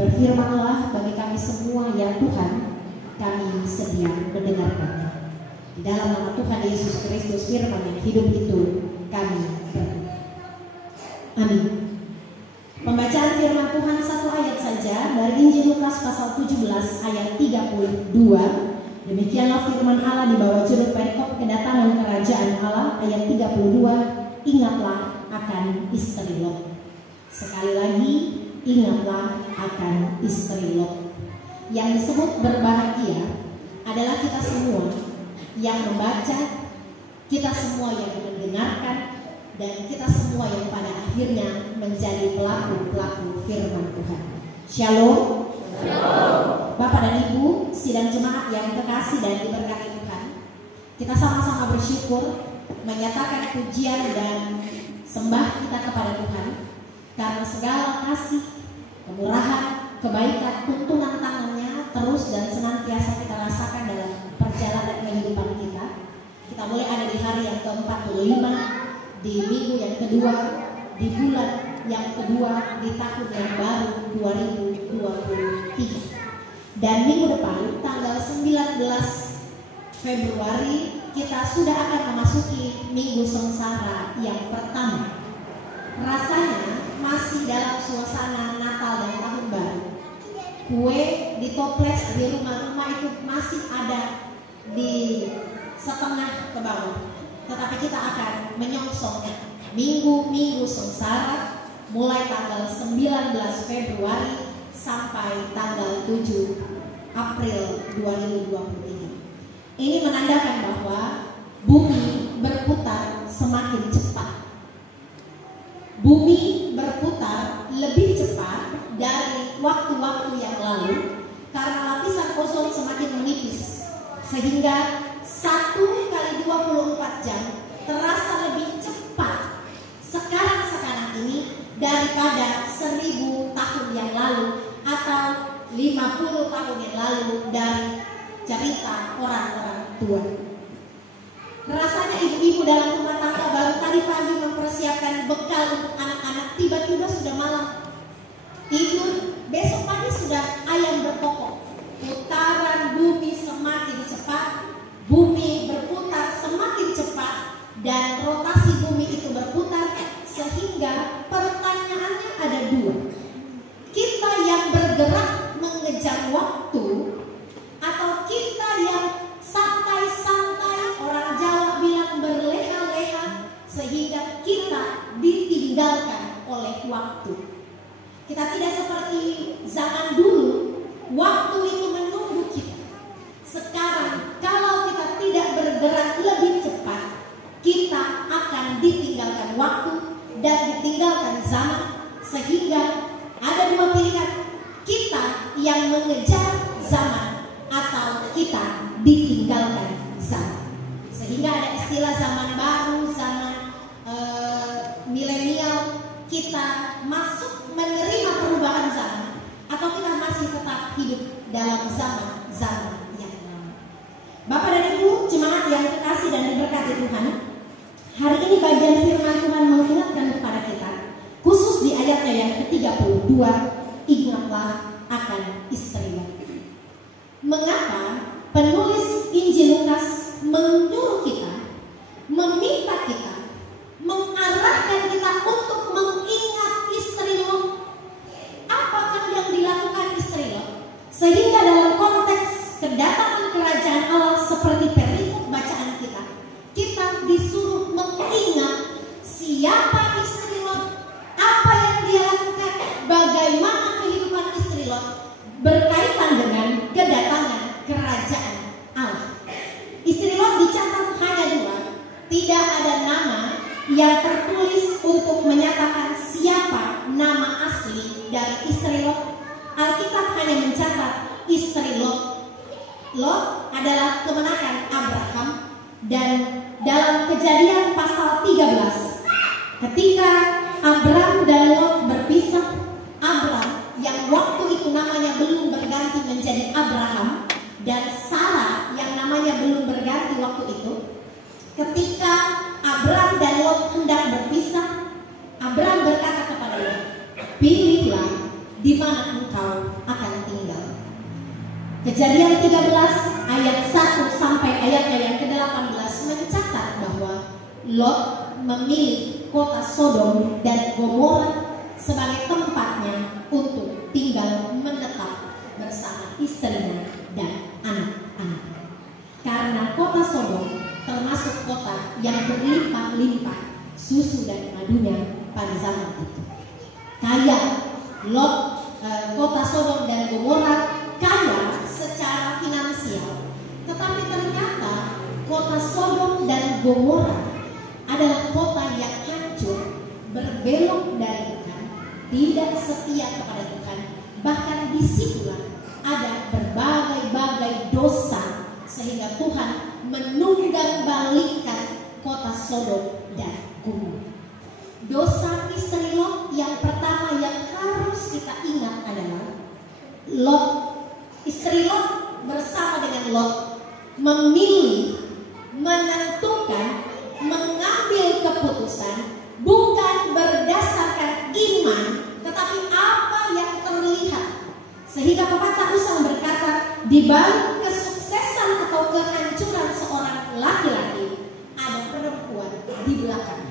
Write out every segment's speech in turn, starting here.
Berfirmanlah bagi kami semua ya Tuhan, kami sedia mendengarkannya. Di dalam nama Tuhan Yesus Kristus firman yang hidup itu kami berdoa. Amin. Pembacaan firman Tuhan satu ayat saja dari Injil Lukas pasal 17 ayat 32. Demikianlah firman Allah di bawah judul perikop kedatangan kerajaan Allah ayat 32. Ingatlah akan istri Lot. Sekali lagi, ingatlah akan istri Lot. Yang disebut berbahagia adalah kita semua yang membaca, kita semua yang mendengarkan, dan kita semua yang pada akhirnya menjadi pelaku-pelaku firman Tuhan. Shalom. Shalom. Bapak dan Ibu, sidang jemaat yang terkasih dan diberkati Tuhan, kita sama-sama bersyukur menyatakan pujian dan sembah kita kepada Tuhan karena segala kasih, kemurahan, kebaikan, tuntunan tangannya terus dan senantiasa kita rasakan dalam perjalanan kehidupan kita. Kita mulai ada di hari yang ke-45, di minggu yang kedua, di bulan yang kedua, di tahun yang baru 2023. Dan minggu depan tanggal 19 Februari kita sudah akan memasuki minggu sengsara yang pertama. Rasanya masih dalam suasana Natal dan Tahun Baru. Kue ditoples di rumah-rumah itu masih ada di setengah ke bawah. Tetapi kita akan menyongsong minggu-minggu sengsara mulai tanggal 19 Februari sampai tanggal 7 April 2023. Ini menandakan bahwa bumi berputar semakin cepat. Bumi berputar lebih cepat dari waktu-waktu yang lalu karena lapisan ozon semakin menipis, sehingga 1 kali 24 jam terasa lebih cepat sekarang ini daripada 1000 tahun yang lalu atau 50 tahun yang lalu dari cerita orang-orang tua. Rasanya ibu-ibu dalam rumah tangga baru tadi pagi mempersiapkan bekal untuk anak-anak, tiba-tiba sudah malam. Tidur, besok pagi sudah ayam berkokok. Putaran bumi semakin cepat, bumi berputar semakin cepat, dan rotasi bumi itu berputar, sehingga pertanyaannya ada dua. Kita yang bergerak mengejar waktu, atau kita yang santai-santai, orang Jawa bilang berleha-leha, sehingga kita ditinggalkan oleh waktu. Kita tidak seperti zaman dulu, waktu itu menunggu kita. Sekarang kalau kita tidak bergerak lebih cepat, kita akan ditinggalkan waktu dan ditinggalkan zaman, sehingga ada dua pilihan, kita yang mengejar zaman atau kita ditinggalkan zaman. Sehingga ada istilah zaman baru, zaman milenial. Kita masuk menerima perubahan zaman atau kita masih tetap hidup dalam zaman yang lama. Bapak dan Ibu jemaat yang terkasih dan diberkati Tuhan, hari ini bagian firman Tuhan mengingatkan kepada kita, khusus di ayatnya yang ke-32, ingatlah akan istri Lot. Mengapa penulis Injil Lukas menyuruh kita, meminta kita, mengarahkan kita untuk mengingat istri Lot? Apakah yang dilakukan istri Lot sehingga dalam konteks kedatangan kerajaan Allah seperti perikop bacaan kita disuruh mengingat siapa istri Lot, apa yang dia lakukan, bagaimana kehidupan istri Lot berkaitan dengan kedatangan kerajaan Allah. Istri Lot dicatat hanya dua, tidak ada nama yang tertulis untuk menyatakan siapa nama asli dari istri Lot. Alkitab hanya mencatat istri Lot. Lot adalah kemenakan Abraham, dan dalam Kejadian pasal 13, ketika Abram dan Lot berpisah, Abram yang waktu itu namanya belum berganti menjadi Abraham, dan Sarah yang namanya belum berganti waktu itu, ketika Abram dan Lot hendak berpisah, Abram berkata kepada Lot, pilihlah di mana engkau Kejadian 13 ayat 1 sampai ayatnya yang ke-18 mencatat bahwa Lot memilih kota Sodom dan Gomora sebagai tempatnya untuk tinggal menetap bersama istrinya dan anak-anak. Karena kota Sodom termasuk kota yang berlimpah-limpah susu dan madunya pada zaman itu. Kaya Lot, kota Sodom dan Gomora kaya secara finansial, tetapi ternyata kota Sodom dan Gomora adalah kota yang hancur, berbelok dari Tuhan, tidak setia kepada Tuhan. Bahkan disitulah ada berbagai-bagai dosa, sehingga Tuhan menunggang-balikkan kota Sodom dan Gomora. Dosa istri Lot yang pertama yang harus kita ingat adalah Lot, istri Lot bersama dengan Lot memilih, menentukan, mengambil keputusan bukan berdasarkan iman, tetapi apa yang terlihat. Sehingga pepatah Usang berkata, di balik kesuksesan atau kehancuran seorang laki-laki ada perempuan di belakangnya.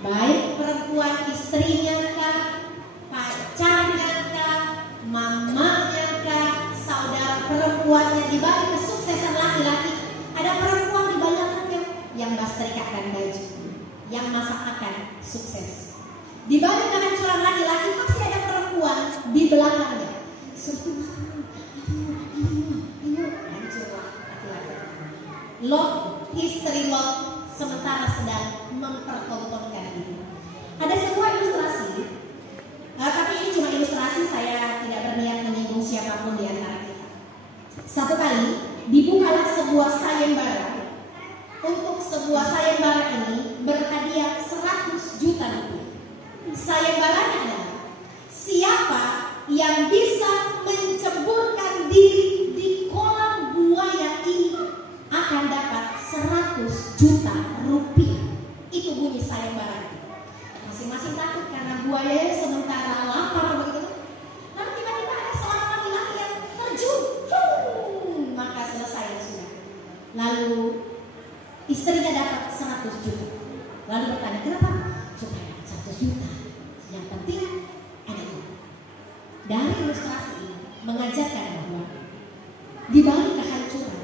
Baik perempuan istrinya kah, pacarnya kah, mamanya kah, saudara perempuannya. Di balik kesuksesan laki-laki ada perempuan di belakangnya yang bastrikakan baju, yang masakan sukses. Di balik kehancuran laki-laki pasti ada perempuan di belakangnya. Hancurlah laki-laki. Lot, istri Lot sementara sedang mempertontonkan itu. Ada sebuah ilustrasi, tapi ini cuma ilustrasi, saya tidak berniat menyinggung siapapun di antara kita. Satu kali dibukalah sebuah sayembara. Untuk sebuah sayembara ini berhadiah 100 juta rupiah. Sayembaranya adalah siapa yang bisa menceburkan diri di kolam buaya ini akan dapat 100 juta rupiah. Itu bunyi sayembara. Masing-masing takut karena buaya sementara lapar begitu. Lalu tiba-tiba ada seorang laki-laki yang terjun, maka selesai sudah. Lalu istrinya dapat 100 juta. Lalu bertanya, kenapa? Supaya dapat 100 juta. Yang penting ada itu. Dari ilustrasi ini mengajarkan bahwa di balik kehancuran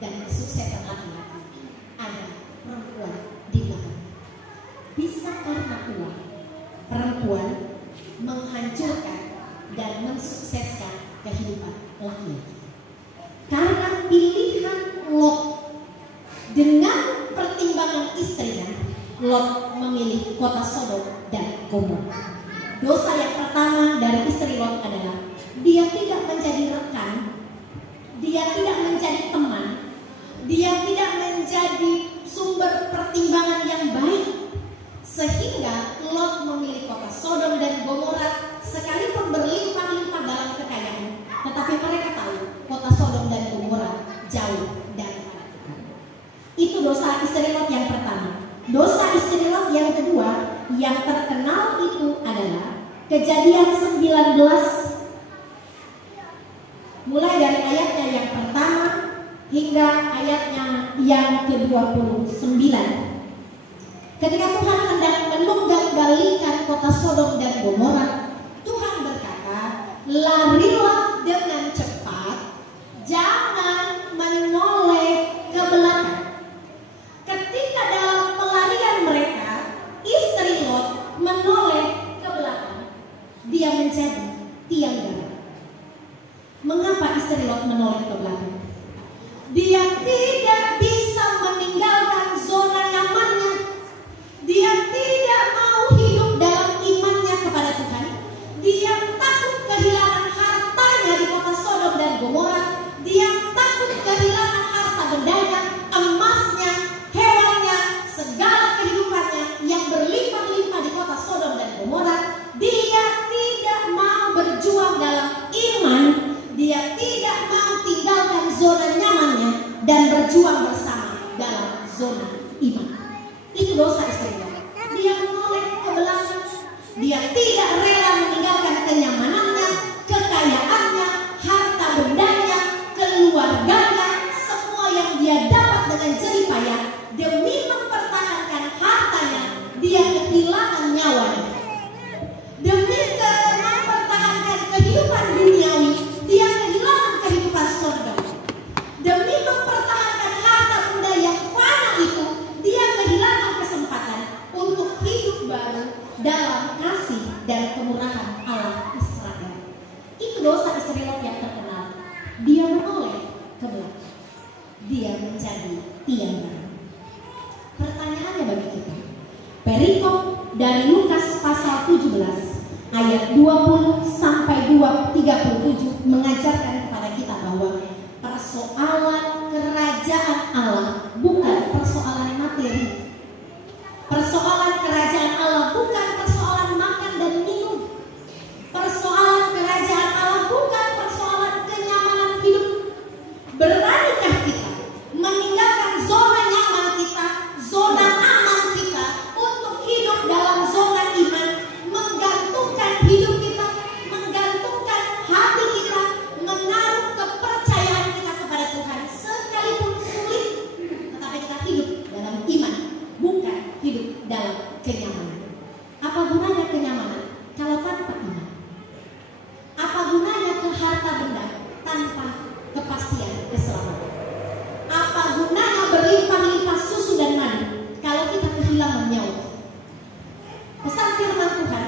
dan kesuksesan laki-laki ada perempuan di belakang. Bisa karena uang, perempuan menghancurkan dan mensukseskan kehidupan laki-laki. Karena pilihan Lot dengan pertimbangan istrinya, Lot memilih kota Sodom dan Gomora. Dosa yang pertama dari istri Lot adalah dia tidak menjadi rekan, dia tidak menjadi teman, dia tidak menjadi sumber pertimbangan yang baik, sehingga Lot memilih kota Sodom dan Gomora. Sekalipun berlimpah-limpah dalam kekayaan, tetapi mereka tahu kota Sodom dan Gomora jauh daripada Tuhan. Itu dosa istri Lot yang pertama. Dosa istri Lot yang kedua yang terkenal itu adalah Kejadian 19 mulai dari ayatnya yang pertama hingga ayatnya yang ke-29. Ketika Tuhan hendak menunggang-balikan kota Sodom dan Gomora, Tuhan berkata, larilah dengan cepat, jangan menoleh ke belakang. Ketika dalam pelarian mereka, istri Lot menoleh ke belakang, dia menjadi tiang garang. Mengapa istri Lot menoleh ke belakang? Dia tidak bisa meninggalkan zona nyamannya. Dia tidak mau hidup dalam imannya kepada Tuhan. Dia takut kehilangan hartanya di kota Sodom dan Gomora. Dia takut kehilangan harta bendanya, emasnya, hewannya, segala kehidupannya yang berlimpah-limpah di kota Sodom dan Gomora. Dia tidak mau berjuang dalam iman. Dia tidak mau tinggalkan zona nyamannya dan berjuang bersama dalam zona iman. Itu dosa istrinya. Dia menoleh ke belakang. Dia tidak rela meninggalkan kenyamanannya, kekayaannya, harta bendanya, bagi kita. Perikop dari Lukas pasal 17 ayat 20 sampai 37 mengajarkan kepada kita bahwa persoalan kerajaan Allah bukan persoalan materi. Persoalan kerajaan Allah bukan persoalan makan dan minum. Persoalan kerajaan Allah bukan persoalan kenyamanan hidup. Beranikah kita meninggalkan zona nyaman kita, zona aman kita untuk hidup dalam zona iman, menggantungkan hidup kita, menggantungkan hati kita, menaruh kepercayaan kita kepada Tuhan sekalipun sulit, tetapi kita hidup dalam iman, bukan hidup dalam kenyamanan. Apa gunanya kenyamanan kalau tanpa iman? Apa gunanya ke harta benda tanpa kepastian keselamatan? Apa gunanya berlimpah-limpah susu dan madu kalau kita kehilangan nyawa? Pesan firman Tuhan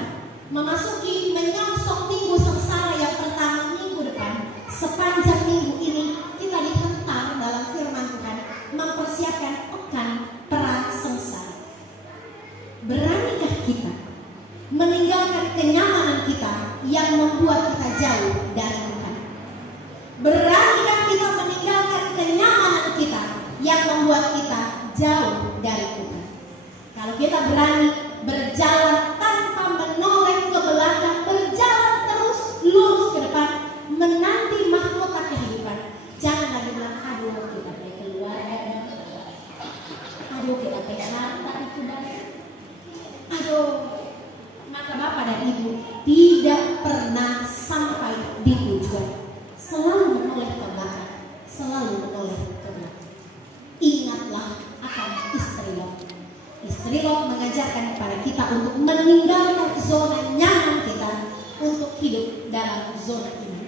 memasuki menyongsong minggu sengsara yang pertama minggu depan. Sepanjang minggu ini kita dihentar dalam firman Tuhan mempersiapkan pekan prasengsara. Beranikah kita meninggalkan kenyamanan kita yang membuat kita jauh dari Tuhan? Beranikah kita meninggalkan kenyamanan kita yang membuat kita jauh dari Tuhan? Kalau kita berani berjalan tanpa menoleh ke belakang, berjalan terus lurus ke depan, menanti mahkota kehidupan, jangan lagi bilang, aduh kita punya keluarga, aduh kita punya harta itu dan aduh. Maka Bapak dan Ibu tidak pernah sampai di tujuan, selalu menoleh ke belakang, selalu menoleh ke belakang. Ingatlah akan istri Lot. Istri Lot mengajarkan kepada kita untuk meninggalkan zona nyaman kita untuk hidup dalam zona iman.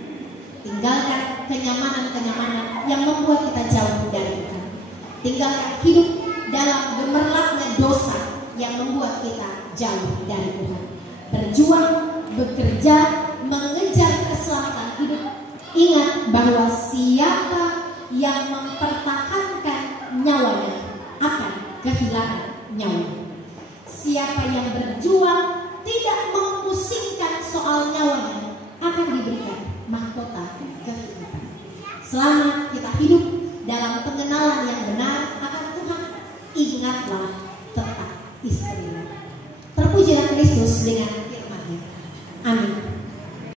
Tinggalkan kenyamanan-kenyamanan yang membuat kita jauh dari Tuhan. Tinggalkan hidup dalam gemerlapnya dosa yang membuat kita jauh dari Tuhan. Berjuang, bekerja, mengejar keselamatan hidup. Ingat bahwa siapa yang mempertahankan nyawanya akan kehilangan nyawanya. Siapa yang berjuang tidak memusingkan soal nyawanya akan diberikan mahkota kehidupan. Selama kita hidup dalam